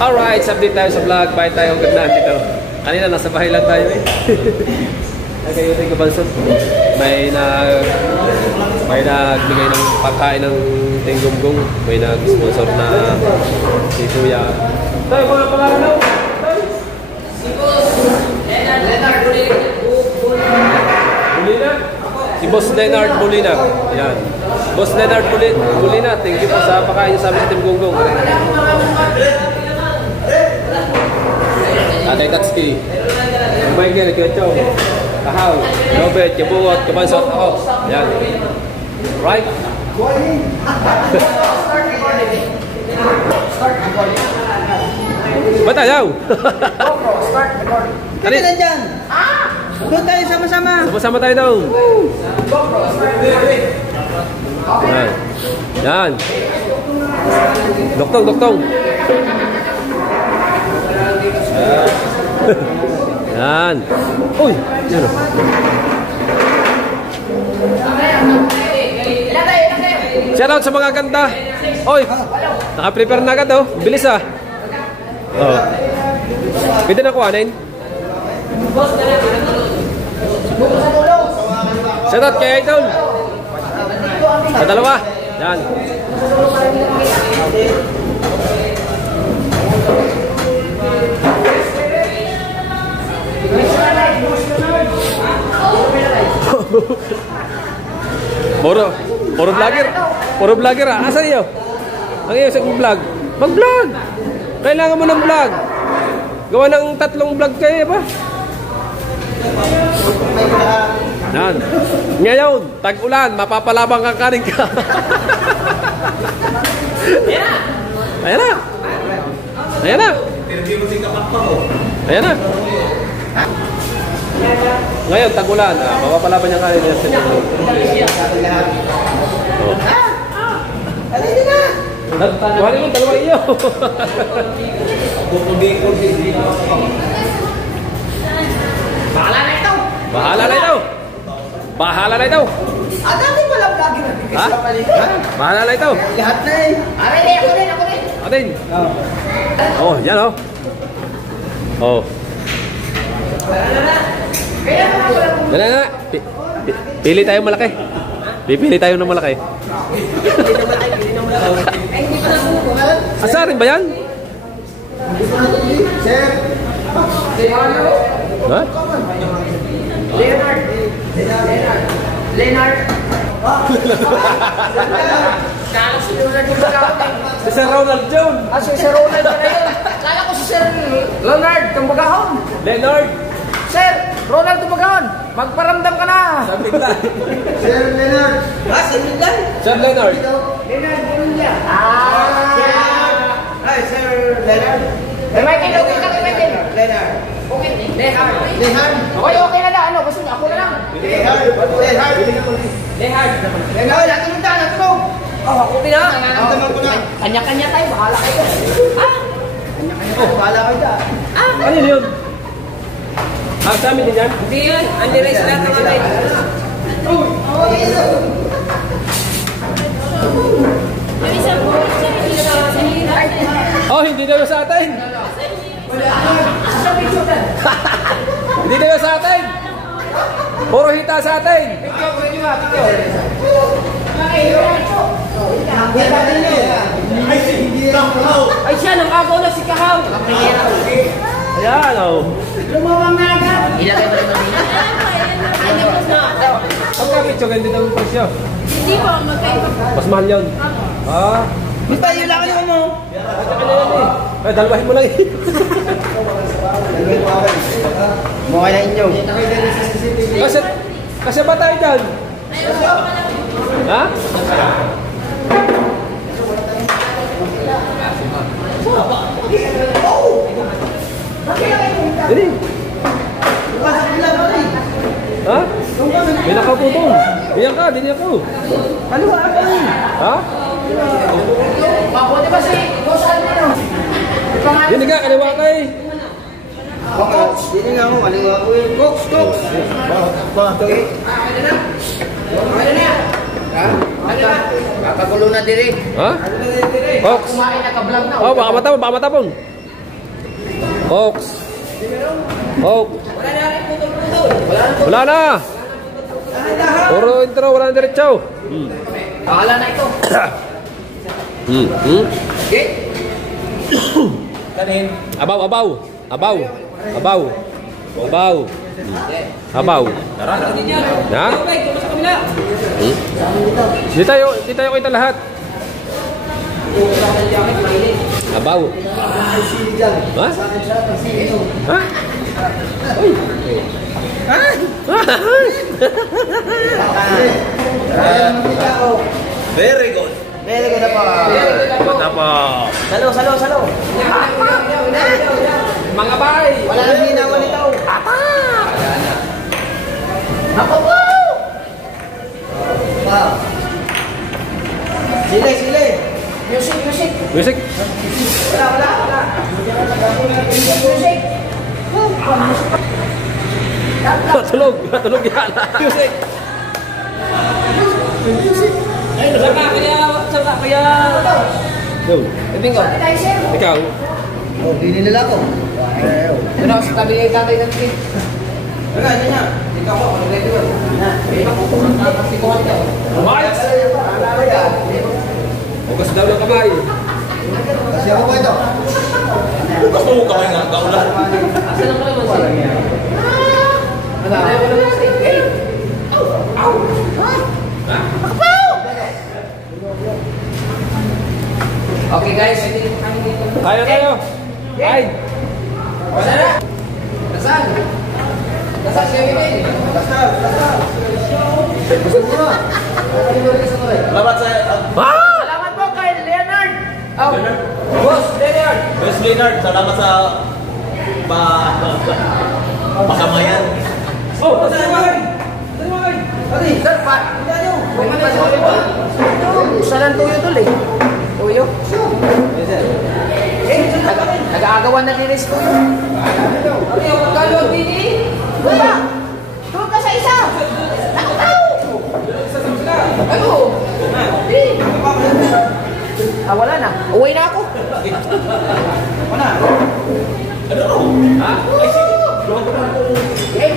Alright, update tayo sa vlog. Bye tayo hanggang na dito. Kanina nasa bahay lang tayo eh. Okay, yung Tingo Bansot. May nagbigay ng pagkain ng Tinggumgung. May nag-sponsor na si Kuya. Tayo, mga pangalan daw. Bulina? Si Boss Leonard Bulina. Yan. Boss Leonard Bulina, thank you po sa pagkain niyo sa amin sa Tinggumgung. Atay Tatsuki. Michael, Kyocho, Kahaw, Robert, Kabungot, Kabansot, ako. Yan. Right? Ba't ayaw? Start recording. Kaya na dyan. Doon tayo sama-sama. Sama-sama tayo daw. Yan. Yan. Doktong. Yan. Uy! Yan o. Shoutout sa mga ganda. Uy! Naka-prepare na agad o. Bilis ah. Oh. Pwede na kuhanin. Shoutout kay Idol. Sa dalawa. Yan. Puro vlogger. Puro vlogger ah. Asan iyo? Ang iyo sa vlog. Mag-vlog. Kailangan mo ng vlog. Gawa ng 3 vlog kayo ba? Yan. Ngayon, tag-ulan, mapapalabang kang kanin ka. Ayan na. Ayan na. Ayan na. Ngayon, tag-ulan, mapapalaban niyang kanin niya sa inyo. Alin na. Kuhanin mo, dalawa iyo. Bahala na ito. Bahala na ito. Dati pala vlogger na bigay sa palika. Bahala na ito. Lahat na eh. Ako rin. Atin. Oh, yan oh. Oh. Wala na. Pili tayo malaki. Pipili tayo ng malaki. Asarin ba yan? Ha? Leonard. Si Sir Ronald John. Si Sir Ronald na yun. Kala ko si Sir Leonard Tumbagahon. Leonard. Sir Ronald Tumbagahon, magparamdam ka na. Sabit na. Sir Leonard. Sir Leonard. Sir Leonard. Leonard Bonilla. Ay, Sir Leonard. Michael, okay ka kay Michael? Leonard. Okay. Leonard. Okay na. Ano? Gusto niya? Ako na lang. Leonard. Natulog. Ako na. Kanya-kanya tayo. Bahala kayo. Kanya-kanya tayo. Bahala kayo dyan. Ano yun? Sa amin din yan? Hindi yun. Andi-race lahat ng amin. Oh, hindi daw sa atin. Hindi daw sa atin. Puro hita sa atin. Ay siya, nang agaw na si Kahaw. Ayan o. Lumawang na agad. Ilagay mo rin mo nila. Pagkapit yung ganda ng presyo. Hindi po, magkaiba. Mas mahal yun. Ah. Basta yun lang ano mo. Ay, dalawahin mo lang eh. Mukha na inyo. Kasi ba tayo dyan? Ha? Dali. Ha? May nakaputong. Ganyan ka, ganyan ko. Ano ba ako eh? Ha? Mabuti ba si Boss Almino? Hindi ka, kaliwa ka eh. Cox! Hindi nga ako, kaliwa ko eh. Cox! Okay. Ano na? Ha? Ano na? Kakagulo na diri. Ha? Fox. Kumain na ka-vlog na. Oh, baka matapon, baka matapon. Coke. Coke. Wala na. Puro intro, wala na diretso. Pakala na ito. Okay. Kanin. Abaw, abaw. Abaw. Abaw. Abaw. Abaw. Na? Di tayo kita lahat. Abaw. Ha? Ha? Uy. Very good. Very good po. Mata po. Salo. Mga bay. Wala nang hinawan ito. Tata. Ako po. Wow. Sile. Music. Music. Wala. Music. Tulog yan. Music. Saka kaya. Go. Bingo. Ikaw. Oh, bini nila ko. Ano sa tabi tatay natin? Wala niya. Ikaw mo, ano ready mo? Ikaw mo tatapikuhan ka. Right. Bukas daw ng kamay. Kasi ako po ito. Bukas mo kamay nga, kaulan. Asa lang naman siya? Ano ko naman siya? Eh. Ow. Okay guys, Kaya tayo. Ay. wala na. Nasaan si Emily? Nasaan? Salamat sa... Salamat po kay Leonard. Oh, Boss Leonard. Boss Leonard, salamat sa... Pakamayan. Oh, tawagin. Sir, saan tuyo tol eh? Tuyo? Nag-aagawan na dinis ko. Ano yung magkalawag din eh? Kuya! Doon ka sa isa! Nakataw! Ano? Wala na. Uwi na ako. Wala. Ano? Ha? Eh?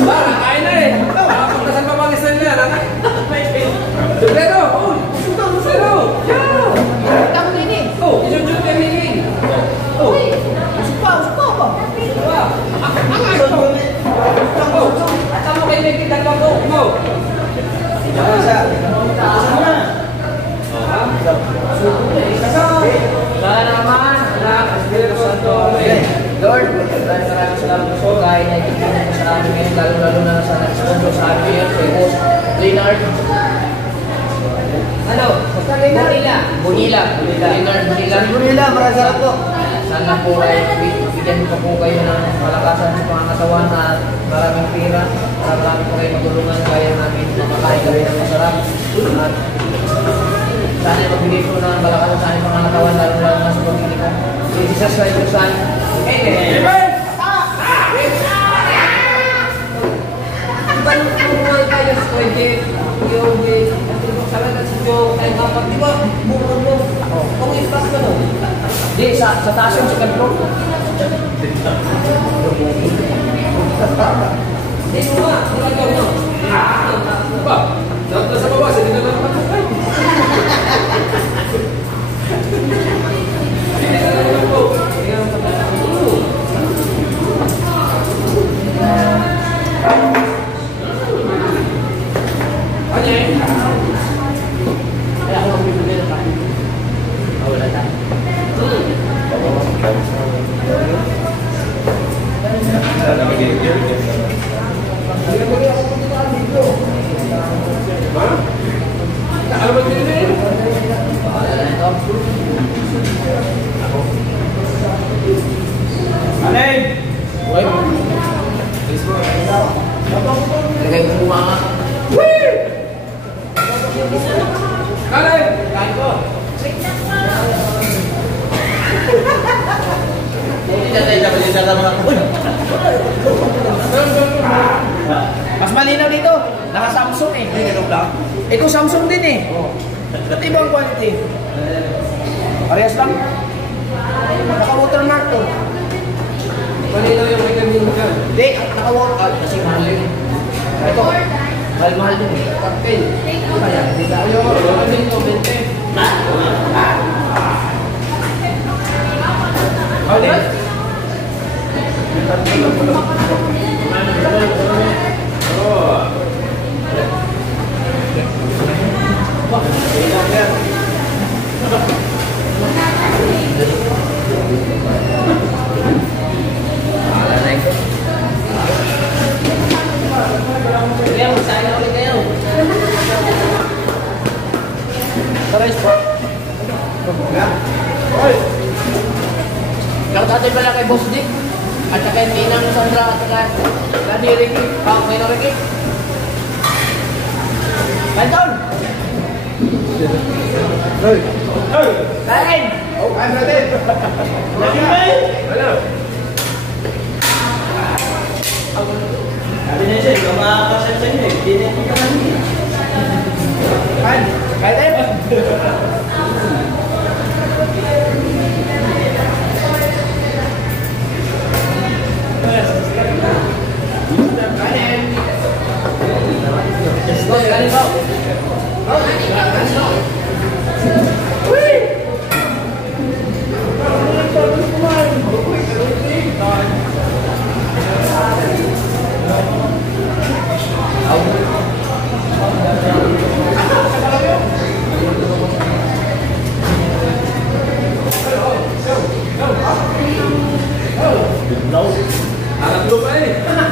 Para, kain na eh. Pagkasal pa mga isa nila. Pero, pero, yeah. Kita mo din eh. Oh, isang-jud ka hiling. Oh. Usok pa ba? Ata mo kayo nagkita ka po. Mo. Wala naman. Lord, maraming salamat po kahit nagkikinig ko sa amin ngayon, lalo na sa nag-sponsor sa amin ngayon, kay Boss Leonard. Ano? Bunila. Bunila, maraming salamat po. Sana po ay bigyan ko po kayo ng malakasan sa pangangatawan at maraming pira. Marami po kayo matulungan kaya namin makakain kami ng masarap. At sana magbigay po ng malakasan sa aming pangangatawan lalo na sa pagkili ko. Jesus Christ, your Son. Amen! Iban tayo sa pwede. Yung salamat sa Diyo. Kaya kapag di ba, bukod mo. Kung ispas mo no? Di, sa taas yung second floor. Di mo nga, nilagaw mo. Ba? Sa bawah, hindi na naman. Ano ba pinili? Alin? Lagay mo mga. Alin? Kain ko. Mas malinaw dito. Naka-Samsung eh. Ito Samsung din eh. Ba't ibang quality? Parehas lang. Naka-watermark to. Malinaw yung may kami dyan. Hindi, naka-watermark. Kasi mahal yun. Ito, mahal din. Cocktail. Kaya, hindi tayo. Ano yung 20? Kaya, magsaya na ulit kayo. Taray po. Nakatatay pala kay Boss Dick. At saka yung Ninang Sandra at saka Daddy Ricky. May na Ricky. Kanton! Kain! Kain natin! Hello. Sabi niya siya, ikaw makakasal sa inyo eh. Hindi na hindi ka mali. Kain! Kain tayo! Kain po! Anak lu pa eh. Ha?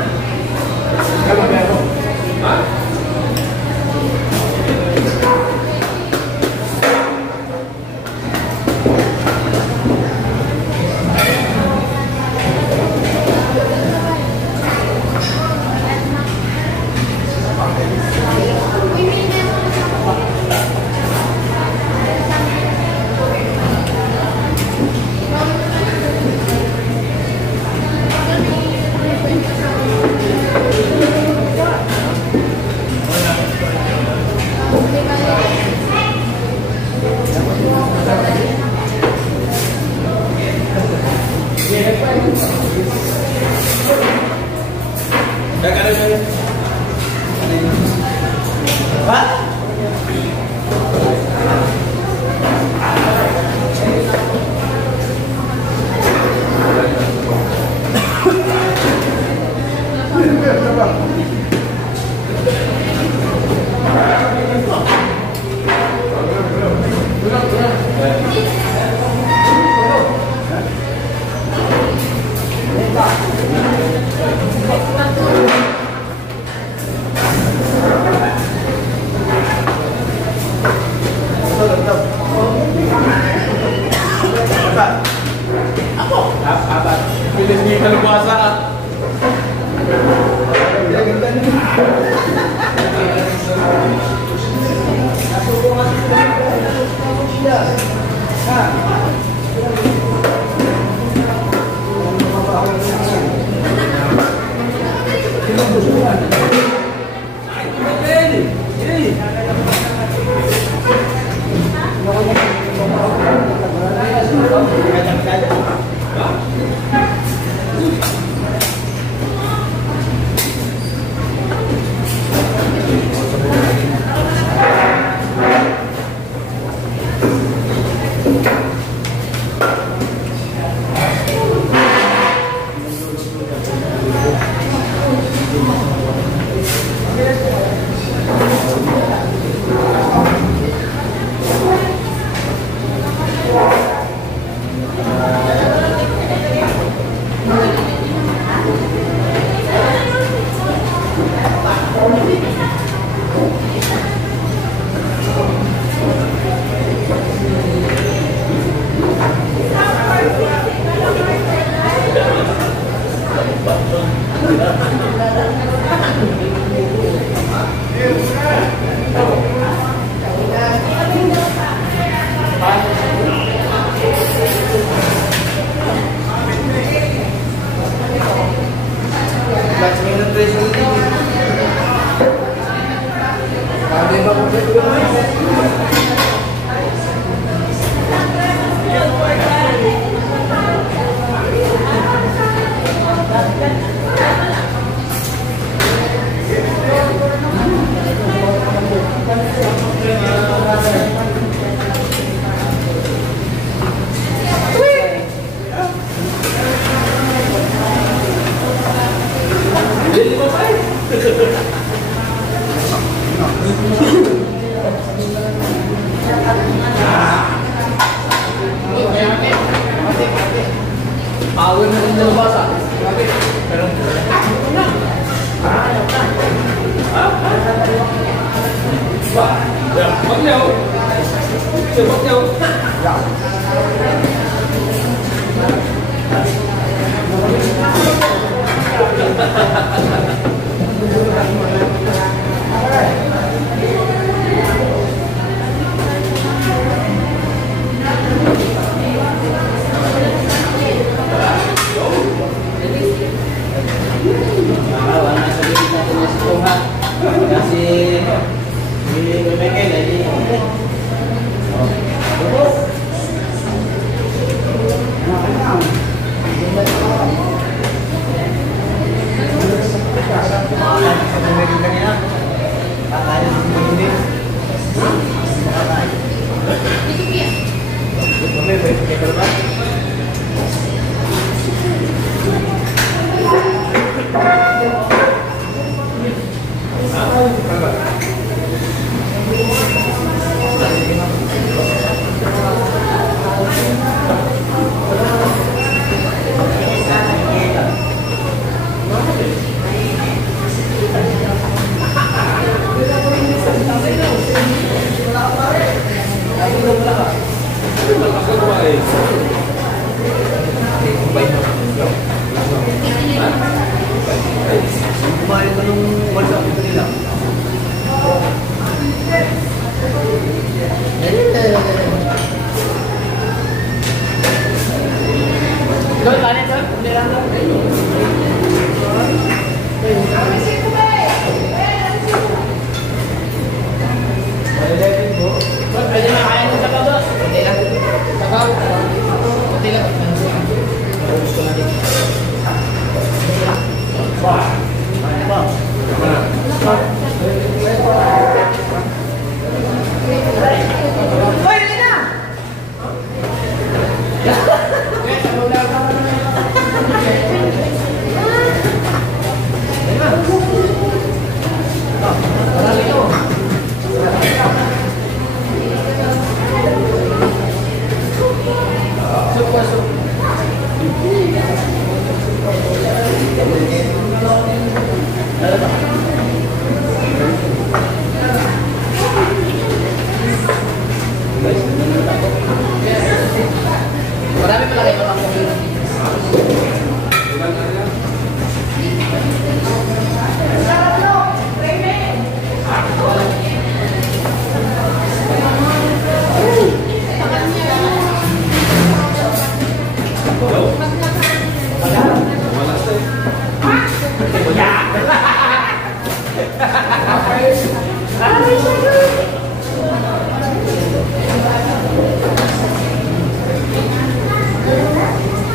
Apat. Pilis niya yung kalubasa. Power na rin nalabas ah. Pero... Bắt nhau. Chưa bắt nhau. Kasi Michael lagi. Kumain ko nung wala ko nila. Doon, kanin doon. Hindi lang doon. Pwede na kaya ng sabaw doon. Hindi lang. Sabaw. Hindi lang. Gusto na din. Marami pala kayo mga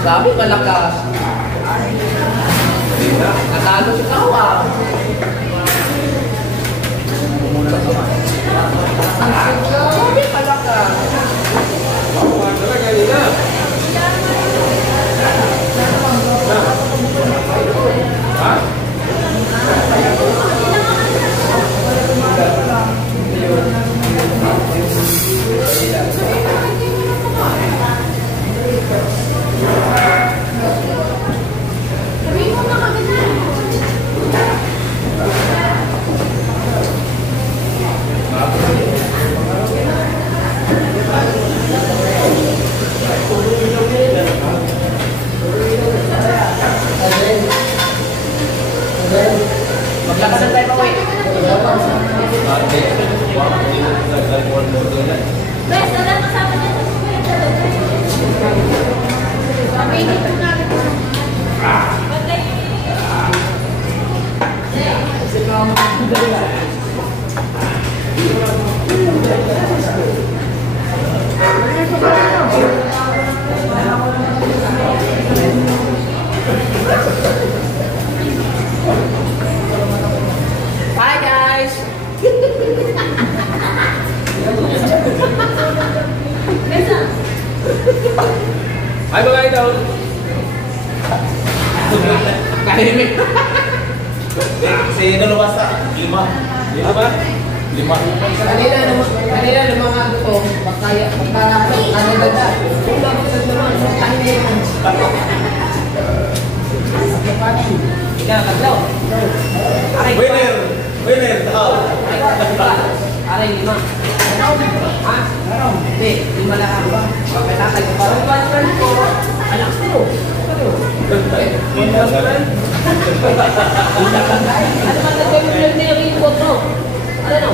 Sabi malakas. Natalo si Kawa. Sabi malakas. Maglakasan tayo pa, wait. Bes, dalan kasama niya sa school. Sabi dito namin. Batay. Hi guys! Hi mga idol! Kahimik! Si lumabas na 5. Dito ba? 5. Kanina lumangan ko to. ano ganda. Kulang ko sa naman. Tahin na yun. Kaglaw. Winner! Winner! Aray, 5. Ha? Hindi, 5 lang ako. Pagkatatag ko pa. Anak ko. Ano man nagpapilog na yung input mo? Ano?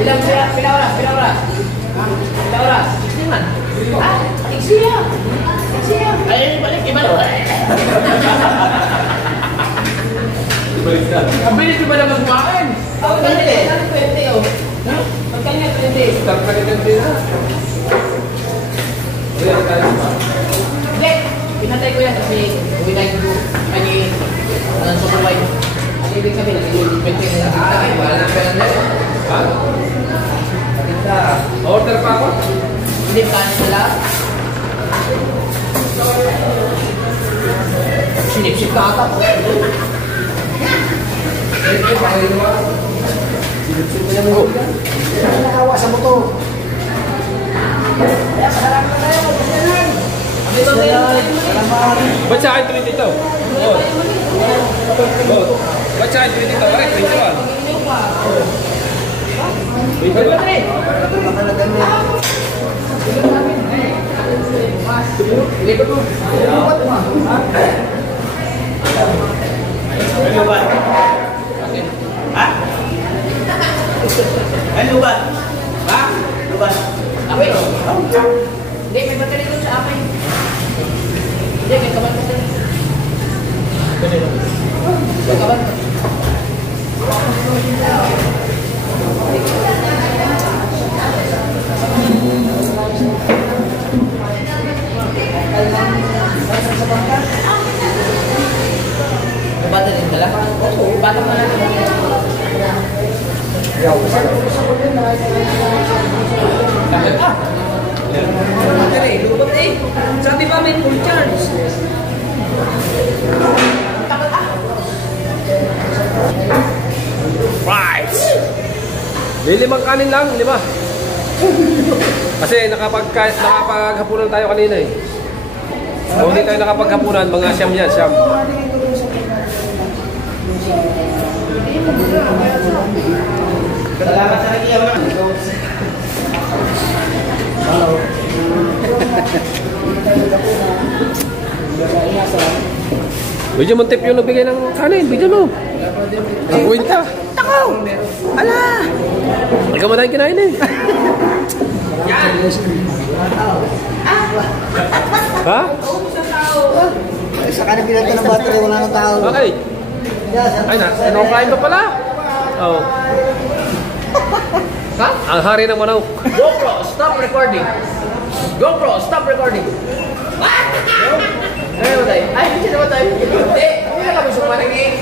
Pilang oras? 16 man. Ah, Ixia. Ay, balik gimana? Ang bilis ko ba naman kumain? Ang bilis. 20 oh. Magkanya 20. Start ka rin din na. Hindi. Pinatay ko yan kasi uwi na yung supervise. Ang ibig sabihin, nag-20 na lang. Wala na pera na yun. Ha? Order pa ako? Hindi, kanin na lang. Sinipsip ka ata. Sinipsip mo naman. Nakawa sa motor. Kaya pasarap na tayo. Ba't sa akin 20 ito? Oo. Ba't sa akin 20 ito? Correct, 21. Ano ba? Ha? Ano ba? Ha? Ano ba? Apoy. Hindi, may battery doon sa apoy. Hindi, may kaban battery. May kaban. May battery dala? Oo, batang mo na. Bakit ah? Battery, lubot eh. Sabi pa may full charge. Takot ah. Right! May 5 kanin lang, 5. Kasi nakapaghapunan tayo kanina eh. Kung hindi tayo nakapaghapunan, mga siyam yan, siyam. Salamat sa nakiyaman. Hello. Bigyan mo tip yung nagbigay ng kanin, bigyan mo. Ang ka. Takaw! Ala! Huwag ka mo tayong kinain eh. Ha? Sa kanin pinagka ng battery, wala nang tao. Okay. Ay na, kain pa pala. Oh. Ha? Ang hari ng manok. GoPro, stop recording. GoPro, stop recording. Ano tayo? Ay, hindi naman tayo. Hindi. Hindi na kami sumanin eh.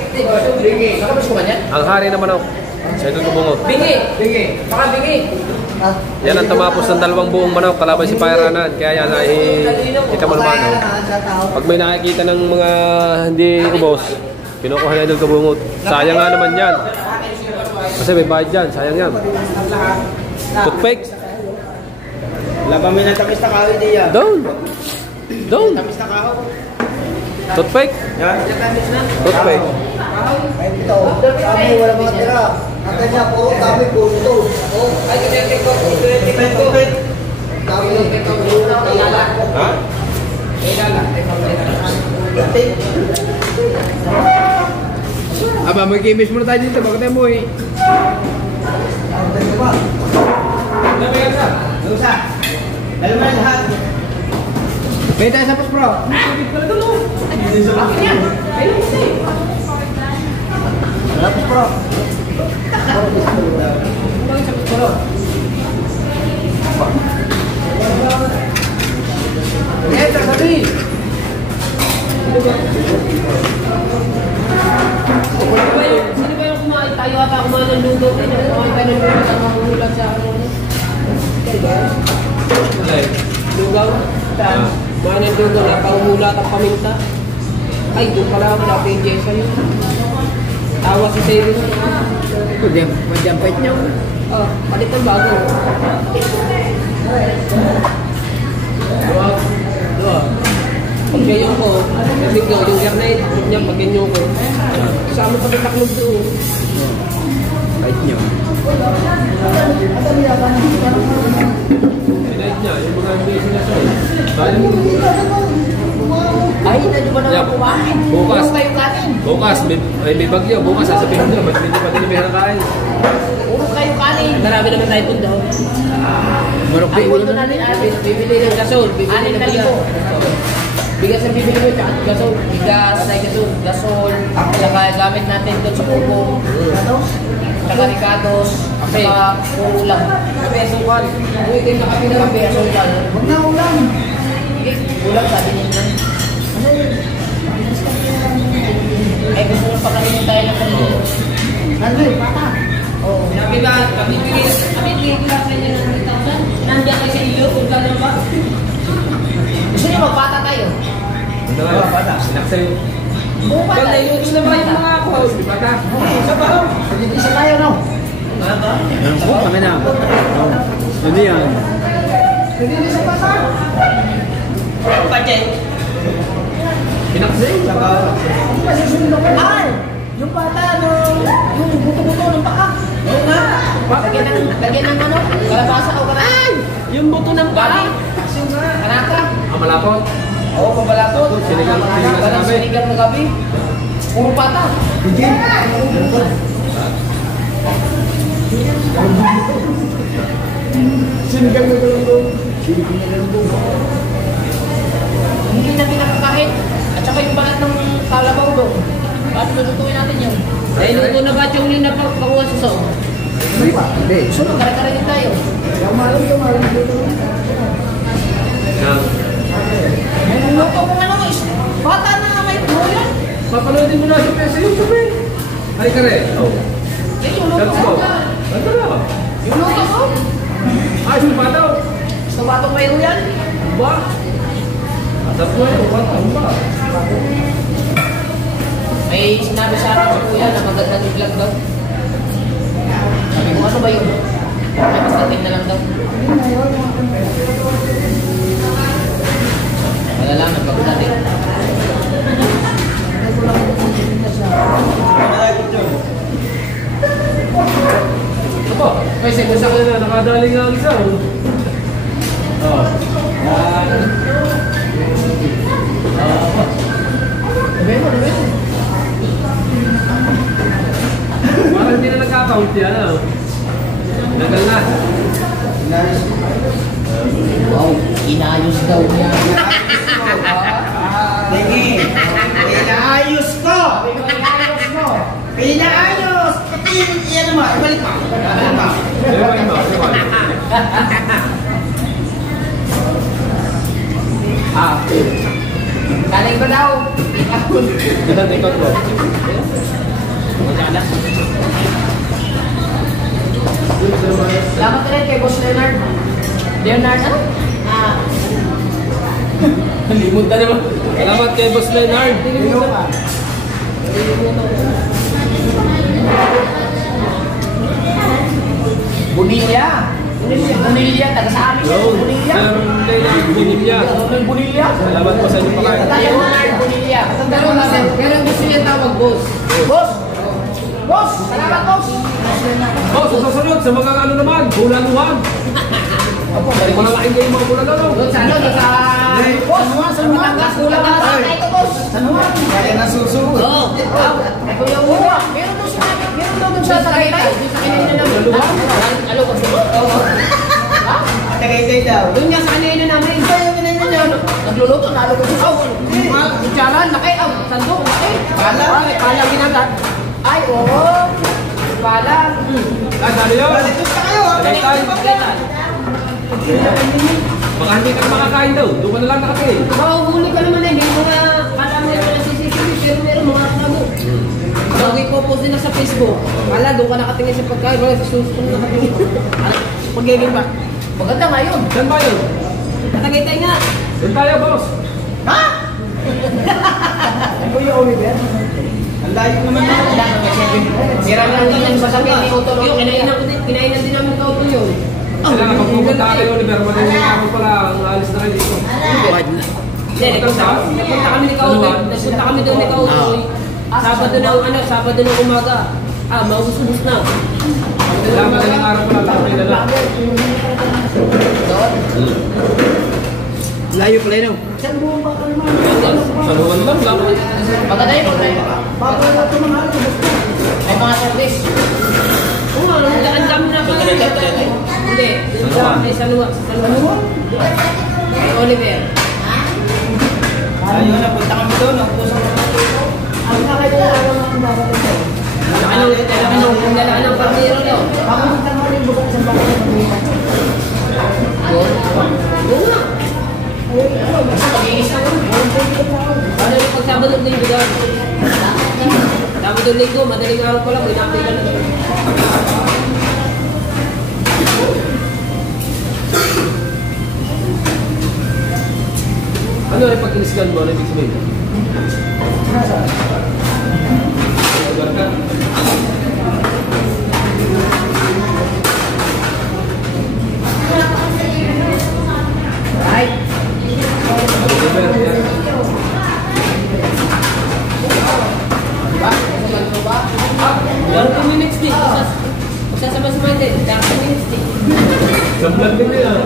Bingi. Baka kami sumanin? Ang hari ng manok. Sa ito kubungot. Bingi. Baka bingi. Yan ang tamapos ng 2 buong manok kalaban si Pairanan. Kaya yan ay itamalmano. Pag may nakikita ng mga hindi ubos, kinukuha na idol kabungot. Sayang nga naman yan. Kasi may bayad dyan. Sayang yan. Toothpick. Labang may natamis na kahoy di yan. Down. Tamis na kahoy. Toothpick. Yan. Toothpick. Ay, ito. Kami, wala mga tira. Kata niya, puro kami, puro ito. Ay, kinekik ko. Tupit, tupit. Kami. Kailangan. Ha? Kailangan. Aba, mag-i-miss muna tayo dito. Bakit tayo mo eh? Dalawa na lahat. Kaya tayo sa Pus Pro. Akin yan. Ayun kasi. Tapos bro. Bakit sa Pus Pro? Eh, sabi. Sino ba yung kumain? Tayo ata kumain ng lugaw. Kumain tayo ng lugaw. Ang mahuhulat sa ano. Lugaw? Kumain ng lugaw. Napahuhulat ang paminta. Ay, doon pala ako. Dapat yung Jessa yun. Tawa si Seven. Majampait niyo. Oh, palit ang bago. Dua. Pag ganyan ko, kasi ko, yung garnet, niya, pag ganyan ko, kasama pa tataknog doon. Kahit niyo. Sinahit niya, yung mga hindi sinasahit. Ay, na ba na kumain? Bukas. Puro kayo kanin. Bukas, may bagyo. Bukas, sasabihin nyo, mas hindi pa din kain. Puro kayo kanin. Marami naman tayo doon daw. Ang punto natin, bibili ng gasol, bibili ng bigas. Bigas ang bibili ko, tsaka gasol. Bigas, gasol. Saka gamit natin doon sa kubong. Tsaka ricados. Saka puro ulam. Kape, asukal. Uy, kayo na kami na kape, asukal. Huwag na ulam. Ulam, sabi niya na. Ay, gusto mo pa kanina tayo ng kanina. Ano eh, bata. Oo. Sabi ba, kami bigay ko lang sa inyo ng 3,000. Nandiyan kayo sa iyo, kung gano'n ba? Gusto niyo magpata tayo? Ano nga? Sinaksay. Bupat Pag tayo. nailuto na ba yung mga ako? Di ba ka? Sa ba? Isa tayo, no? Oo, kami na. Ano yan? Isa pa sa. Budget. Sinaksay? Ay! Yung bata, no? Yung buto-buto ng paa. Oo nga. Lagyan ng ano? Kalabasa o karang? Ay! Yung buto ng paa. Kanaka? Ang malapot. Oo, pabalatot. Sinigang sa Walang gabi. sinigang na gabi. Puro pata. Sinigang na galunggong. Sinigang na galunggong. Hindi natin nakakain. At saka yung balat ng kalabaw doon. Paano lutuin natin yun? Nailuto na ba yung yun na pagkakuha sa saw? Hindi pa. Hindi. Sunod, kare-kare din tayo. Yung malam. Nang Ang luto kong ano is, bata na may buho yan. papanoodin mo na sa YouTube eh. Ay, kare. Oh. Eh, yung luto Let's go. ko. Ano na? Yung luto ko. Ay, yung pataw. Gusto batong may yan. Ba? Atap mo yun. Pataw ba? May sinabi sa akin si kuya na magandang i-vlog daw. Sabi ko, ano ba yun? Ay, basta tingnan lang daw. Malalaman pag natin. Aba, ay, sa ko na. Nakadali nga ang isa. Oh. Parang hindi na nagka-count yan. Nagal na. Wow, inayos daw niya. Sige. Pinaayos ko! Inayos mo. Pinaayos! Yan mo, ibalik mo. Ibalik mo. Ewan mo, ewan. Galing ba daw? Ilan ikot mo? Salamat rin kay Boss Leonard. Leonard, ano? Limot na naman. Salamat kay Boss Leonard. Bonilla. Bonilla, taga sa amin. Yo, Bonilla. Sir Leonard Bonilla. May Bonilla. Salamat po sa inyong pakain. Leonard Bonilla. Pero gusto niya tawag boss. Boss! Boss! Salamat, boss! Oh, sa susunod, sa mga ano naman, bulaluhan. Opo, Malalaking kayo mga bulaluhan. doon sa ano, doon sa Boss, San Juan. Kulang ka sa ito, boss. San Juan. Kaya nasusugod. Oo. Kuya Uwa. Meron doon sa Tagaytay. Doon sa kanina namin. Alo ko siya. Tagaytay daw. Doon nga sa kanina namin. Ayaw ka na yun yan. Nagluluto, nalo ko siya. Kutsara, laki. Sandok, laki. Pala. Pala ginagat. Ay, oo. Pala. Sali yun. Balitos ka kayo. Tagaytay. Baka hindi ka makakain daw. Doon ka na lang nakatingin. Mahuhuli ka naman eh. Hindi mo na alam mo yung CCTV pero meron mga tago. Lagi ko post din na sa Facebook. Wala, doon ka nakatingin sa pagkain. Wala, susunod na nakatingin. Pag-gigil ba? Maganda nga yun. Saan ba yun? Katagaytay nga. Saan tayo, boss? Ha? Kuya Oliver. Ang layo naman na. Sira na lang yan sa sakit ni Utol. Yung kinainan din namin kauto yun. Kailangan magpupunta tayo, Oliver. Maraming ako pala. Ang alis na rin dito. Hindi, nagpunta kami ni Kautoy. Nagpunta kami doon ni Kautoy. Sabado ng umaga. Maubos-ubos na. Kailangan na ng araw pala. Lakapay na lang. Layo pala yun. San Juan ba ka naman? Saluhan lang. Lakapay. Maganda yun. Bago na ito mga ano, boss. May mga service. Oo, ang dami na pala. Hindi, doon sa may San Juan. Kay Oliver. Ayun, napunta kami doon. Napusan kami doon. Ang nakakita ng mga ito. Ang dalaan ng partiro nyo. Bago ng tanghali, bukas sa bago ng mga. Oo nga. Pag-iis na kami. Ano yung pag Sabado ng Linggo daw? Sabado ng Linggo, madaling araw pa lang, may nakita ka na. Ano yung pag-inisgan mo? Ano yung sabihin? Lugar ka? Right. Oliver, yan. Meron 2 minutes din. Sasama-sama din. 10 minutes din. Sa vlog din nila.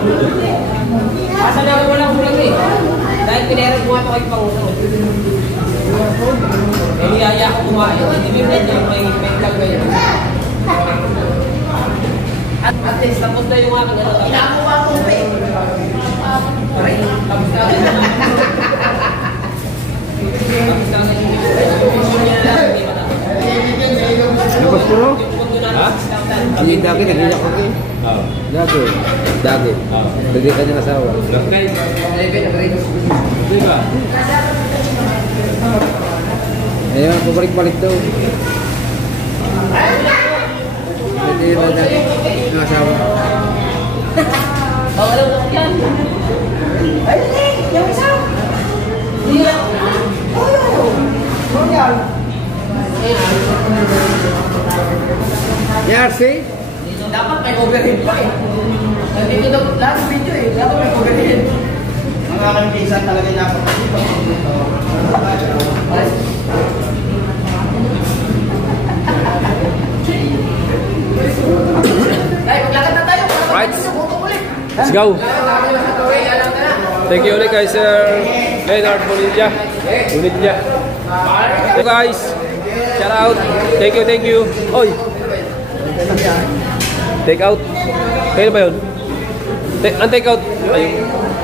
Asa na walang kulang eh. Dahil pinayarap mo ito kay Pangutang. Eh, niyaya ako kumain. Hindi may vlog kayo. At least, tapos na yung aking ano. Inakuha ko pa eh. Aray, tapos na agad. Tapos na agad yung Labas ko no? Ha? Hindi dagi, nagiyak ko rin. Oo. Dagi. Dagi. Oo. Bigay ka niyang asawa. Okay. Hindi ba? Ayun, pabalik-balik daw. Hindi ba dagi? Yung asawa. Bawal lang yan. Ay, yung isa. Royal. Yarsi? Dapat may overhead pa eh. Nandito daw lahat ng video eh. Dapat may overhead. Mga aking pinsan talaga napakasipag. Dahil maglakad na tayo. Right. Buto ulit. Let's go. Thank you ulit kay Sir Leonard Bonilla. So guys, shout out. Thank you. Oy. Take out. Kaya ba yun? Ang take out.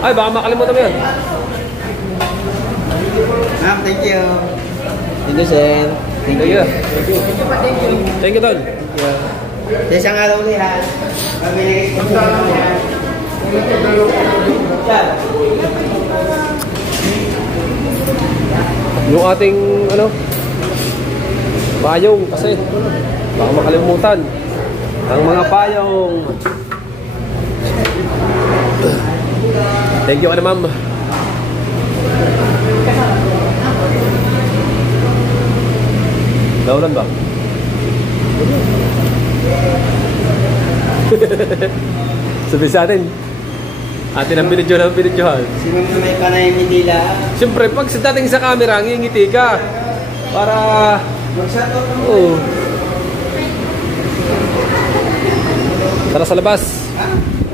Ay, baka makalimutan mo yun. Ma'am, thank you. Thank you, sir. Thank you. Thank you, Don. Sa isang araw ulit ha. Mabilis. Yung ating ano payong kasi baka makalimutan ang mga payong. Thank you ka na, ma'am. Naulan ba? Sabi sa atin atin ang binidyohan. Sino na may panay Mindila? Siyempre, pag sa dating sa camera, ngingiti ka. Para... Magsatot mo. Oo. Tara sa labas. Ha?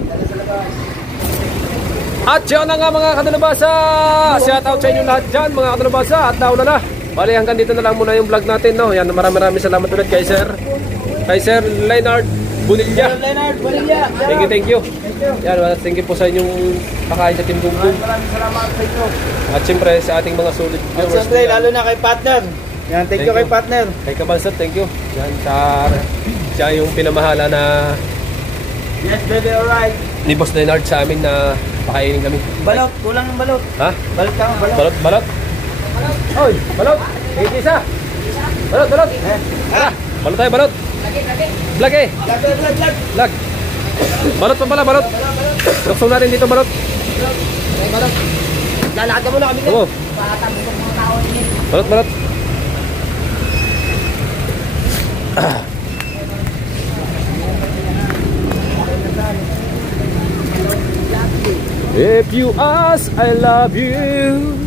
Tara sa labas. At yun na nga mga kadalabasa. Shout out sa inyo lahat dyan mga kadalabasa. At nauna na. Bali hanggang dito na lang muna yung vlog natin, no? Yan, maraming salamat ulit kay Sir Leonard Bonilla. Leonard, Bonilla. Thank you. Yan, thank you po sa inyong pakain sa Team Bumbum. Maraming salamat sa inyo. At siyempre sa ating mga solid At viewers. siyempre, lalo na kay partner. Yan, thank you kay partner. Kay Kabalsat, thank you. Yan, siya yung pinamahala na Yes, baby, alright. ni Boss Leonard sa amin na pakainin kami. Balot, kulang ng balot. Ha? Balot ka, balot. Balot. Oy, balot. Higit isa. Balot. Tara, balot tayo, balot. Vlog eh. Vlog. Balot pa pala, balot. Tukso natin dito, balot. Lalakad ka muna kami. Oo. Balot. If you ask, I love you.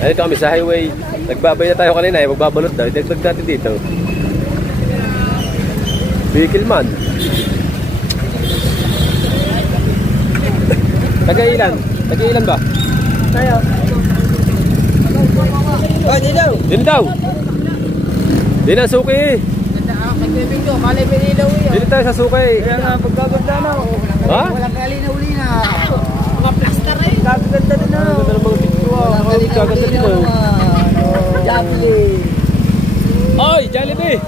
Ito kami sa highway. Nagbabay na tayo kanina eh. Magbabalot daw. Dagdag natin dito. Vehicle man. Tagailan ba? Tayo. Oh, di daw. Dito daw. Dito na suki eh. Nag-living ko, kalay pinilaw yun. Dito tayo sa suki. Kaya nga, pagkaganda na. Ha? Walang kali na uli na. Mga plaster eh. Pagkaganda na. Ganda ng mga picture. Walang kali na Gaganda uli dito. na. Jollibee. Oy, Jollibee.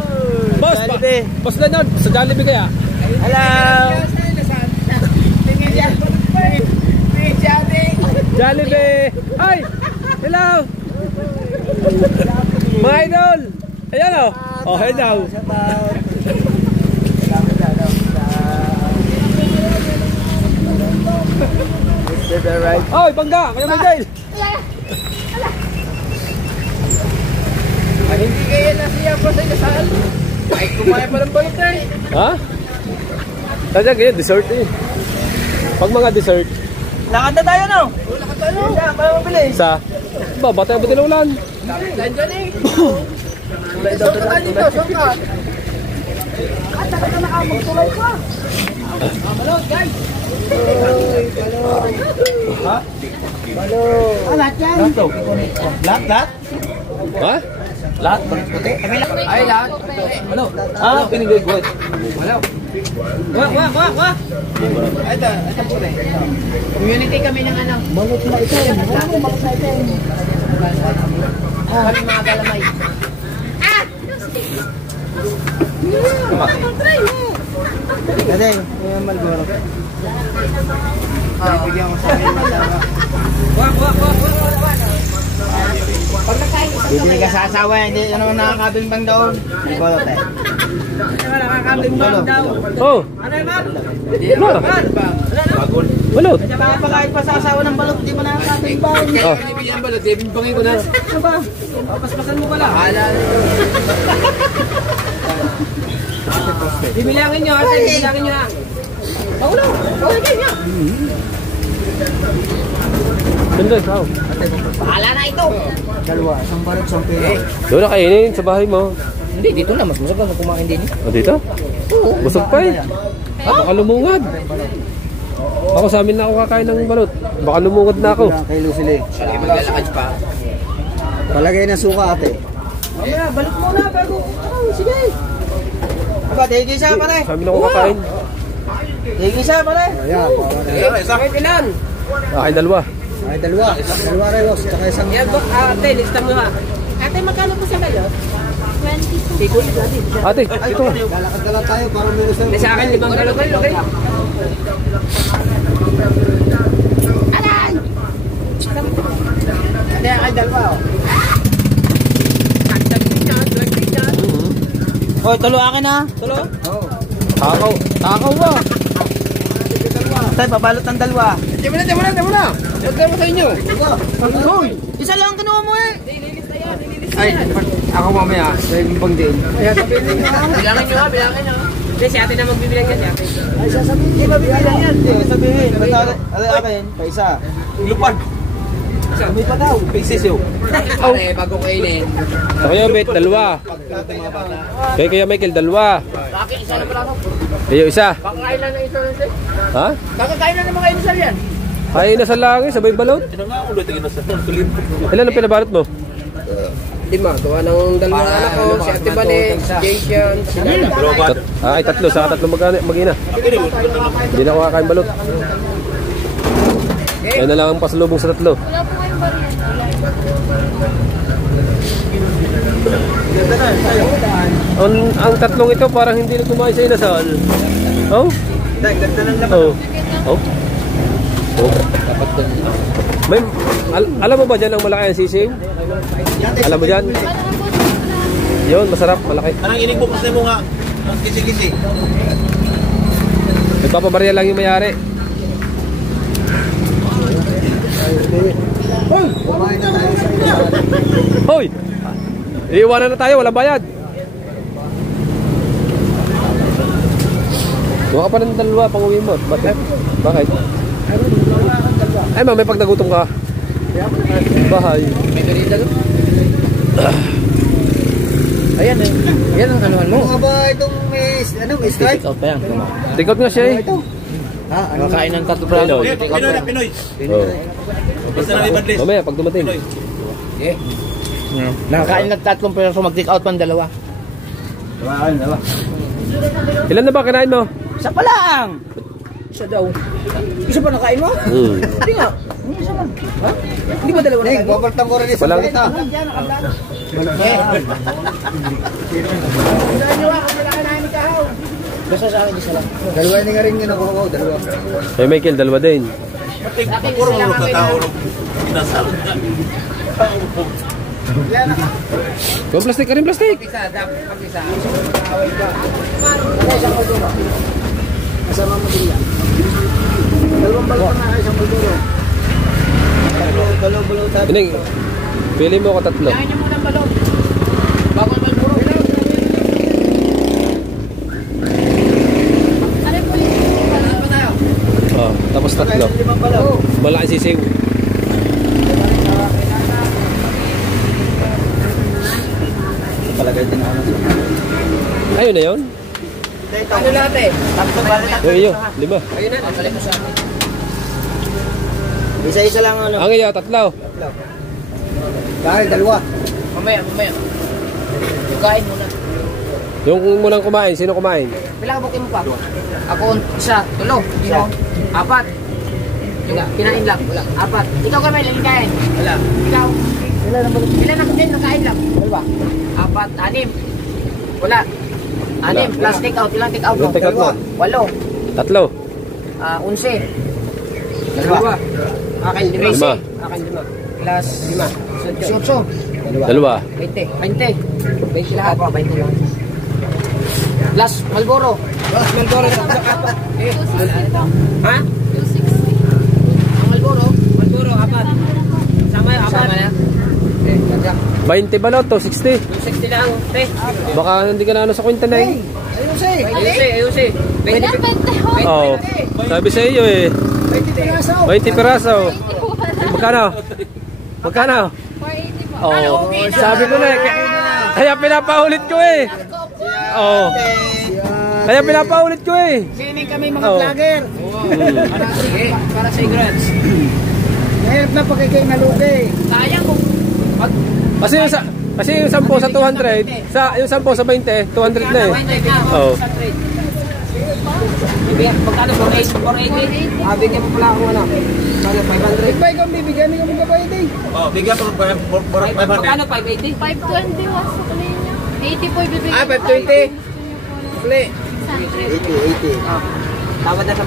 Boss, Jollibee. Boss Leonard, sa Jollibee kaya? Hello. Jollibee! Ay! Hello! Mga idol! Ayan o! Oh, hello! Oy, bangga! Kaya may jail! Hindi kaya na siya po sa kasal. Ay, kumaya pa ng balit eh. Ha? Kaya ganyan, dessert eh. Pag mga dessert, Lakad na tayo, no? Lakad tayo. Yan, para mabilis. sa... Ba, batay ba dinulan? Nandiyan eh. Suka ka dito, suka. At talaga nakamagtuloy ka. Balot, guys. Ha? Alat yan. Lahat? Ha? Lahat? Puti? Ay, lahat. Ano? Ah, pinigay-guwet. Wah. Ito po rin. Community kami ng ano. Balot na ito. Balot na ito. Kami mga galamay. Kasi, yung Malboro. Bibigyan ko sa akin. Bibili ka sa asawa, hindi ano nakakabimbang daw. Balot eh. Nakakabimbang daw. Oh! Ano yung ma'am? Ano? Balot! Pagkakait pa sa asawa ng balot, di mo nakakabimbang. Oh. Bibigyan balot, bimbangin ko na. Ano ba? Paspasan mo pala. Bibilangin nyo, ate. Bibilangin nyo na. Paulo. Okay niya. Ganda, ikaw. Bahala na ito. Dalawa, isang balot, isang pera. Doon na kainin sa bahay mo. Hindi, dito na. Mas masarap na kumain din. O dito? Busog pa eh. Baka lumungad. Ako sa amin na ako kakain ng balot. Baka lumungad na ako. Kay Lucille. Sige, maglalakad pa. Palagay na suka, ate. Mamaya, balik muna bago. Sige. Aba, tegi siya, pare. Sa amin ako kakain. Tegi siya, pare. Ayan. Kahit ilan? Akin dalawa. Ay, dalawa. Dalawa reyos. Tsaka isang... Yan, ate, lista mo ha. Ate, magkano po sa balot? 22. Ate, ito. Lalakad ka lang tayo para meron sa'yo. Sa akin, 5 balot. Okay? Alan! Ate, ay dalawa. Oh, tulo akin ha. Tulo. Takaw ba? Tay, pabalot ng dalawa. Diyan mo na. Huwag mo sa inyo. Hoy, isa lang kinuha mo eh. Ay, ako mamaya. Bimbang din. Bilangin nyo ha, bilangin nyo. Hindi, si ate na magbibilang yan, si ate. Ay, sasabihin. Hindi mabibilang yan. Hindi, sabihin. Basta akin, pa isa. Lupad. May pa daw. Pieces yun. Pare, bago kainin. Sa kayo, Bet, dalawa. Kaya Michael, dalawa. Bakit isa na pala ako? Kayo, isa. Pangkain lang na ito. Ha? Kakakain na naman kayo sa yan. Ay, nasa langit, sabay balot. Ilan ang pinabalot mo? 5. Gawa ng dalawang anak ko, si Ate Bane, si Jason, si Lala. Ay, 3. Saka 3 mag-ina. Hindi na ako kakain balot. Ayun na lang ang pasalubong sa 3. Wala po kayong baril. Ang 3 ito parang hindi na kumain sa inasal. Oh? Ganda ng laman. Oh. Oh. Oh. May, alam mo ba dyan ang malaki ang sisig? Alam mo dyan? Yun, masarap, malaki. Anong inigbukas na mo nga? Kisi-kisi. Nagpapabarya lang yung mayari. Hoy! Iiwanan na tayo, walang bayad. Buka ka pa ng 2 pang uwi mo. Bakit? Bakit? Ay ma, may pag nagutom ka. Bahay. Ayan eh. Ayan ang anuhan mo. Mga ba itong may strike? Take out pa yan. Take out nga siya eh. Nakakain ng 3 praso. Pinoy na Pinoy. Oh. Basta na ibadlis. Mamaya, pag dumating. Nakakain ng 3 praso, mag-take out pa ng 2. Ilan na ba kinain mo? Isa pa lang! Isa daw. Isa pa nakain mo? Hindi nga. Isa lang. Ha? Hindi ba 2 nakain mo? Babaltang ko rin isa Walang- balita. Basta sa akin, isa lang. Dalawa ni nga rin yun ako. Dalawa. Kay Michael, 2 din. Puro mo ka tao. Inasal. Kung plastic ka rin, plastic. Kasama mo din yan. Dalawang balita na isang bulguro. Dalawang balita. Ining, pili mo ako 3. Kaya niyo muna ang balot. Bago naman puro. Ano po yung Oh, tapos 3. Limang balaw. Malaki sisig. Palagay din ako. Ayun na yun. Ano lahat eh? 3 balot. Yung 5. Ayun na. Pagkalit mo sa akin. Isa-isa lang ano. Ang iyo, 3. Dahil dalawa. Mamaya. Yung kain muna. Yung munang kumain, sino kumain? Bilang kabukin mo pa. Ako, 1, 2, hindi mo. 4. Yung kinain lang. Wala. 4. Ikaw ka may kain. Wala. Ikaw. Ilan ang din nakain lang? 2. 4, 6. Wala. 6 plus take out. Ilang take out mo? Yung take out mo? 8. 3. 11. Dalawa. Akin 5. 13. Akin 5. Plus 5. 18. 2. 20. 20. 20 lahat. 20 lang. Plus Malboro. Plus Malboro. Ha? 260? Ang Malboro? Malboro, 4. Sama yung 4. Sama na? Okay, ganda. 20 balot to, 60. 260 lang. Okay. Baka hindi ka na ano sa kwenta na eh. Ayusi. 20. Oo. Sabi sa iyo eh. 20 piraso. Magkano? Magkano? 480 po. Oo. Sabi ko na eh. Kaya pinapaulit ko eh. Oo. Kaya pinapaulit ko eh. Sining kami mga Oo. vlogger. Sige, para sa ignorance. Mahirap na pagkikay na lugi. Sayang kung Kasi yung 10 sa 200, yung 10 sa 20, 200 na eh. Oo. Magkano 480? Bigyan mo pala ako ano. Kano 500? Ipay kang bibigyan, hindi ka magbabayad eh. Oh, bigyan ko ng 500. Magkano 580? 520 was sa niya. 80 po ibibigay. 520. Uli. 80. Tawad na 10.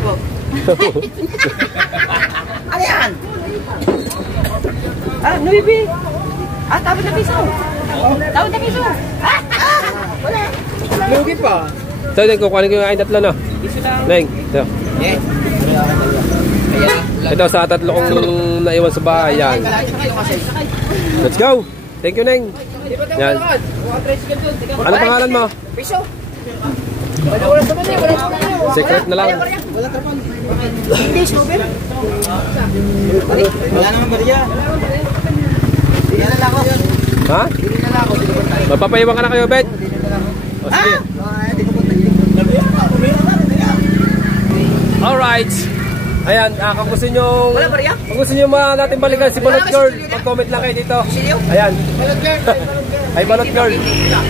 Ano yan? Nuibi. Tawad na piso. Tawad na piso. Wala. Lugi pa. So, then, kukuhanin ko yung aking 3 na. Neng, ito. Yeah. Ito sa 3 kong naiwan sa bahay. Yan. Let's go. Thank you, Neng. Yan. Ano pangalan mo? Piso. Wala sa mali. Wala sa mali. Secret na lang. Hindi, snowball. Wala naman bariya. Bigyan na lang ako. Ha? Bigyan na lang ako. Magpapaiwan ka na kayo, Bet. O, sige. Hindi ko punta. Alright. Ayan, kung gusto nyo natin balikan si Balot Girl, mag-comment lang kayo dito. Ayan. Ay, Balot Girl. Isa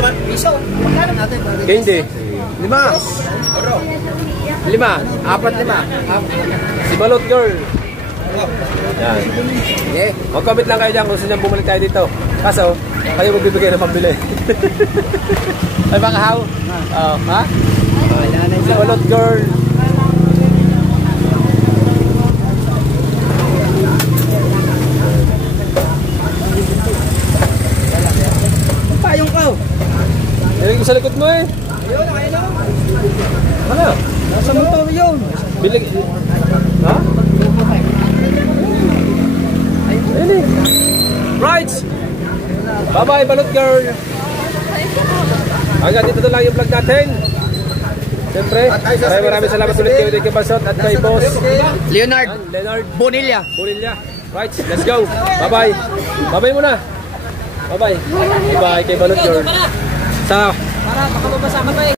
lang. Piso. Magkano natin? Hindi. 5. 5. 4, 5. Si Balot Girl. Yan. Mag-comment lang kayo dyan kung gusto nyo bumalik tayo dito. Kaso, kayo magbibigay ng pambili. Ay, baka how? Ha? Si Balot Girl. Payong ka. Nilagay ko sa likod mo eh. Ano? Nasa motor yun. Bilig. Ha? Ayun eh. Right! Bye-bye, Balot Girl! Hanggang dito na lang yung vlog natin. Siyempre, maraming salamat ulit kayo kay Basot at kay Boss Leonard Bonilla. Right, let's go. Bye-bye. Bye-bye muna. Bye-bye. Bye-bye kay Balot Girl. Sa Para baka mabasa ka pa eh.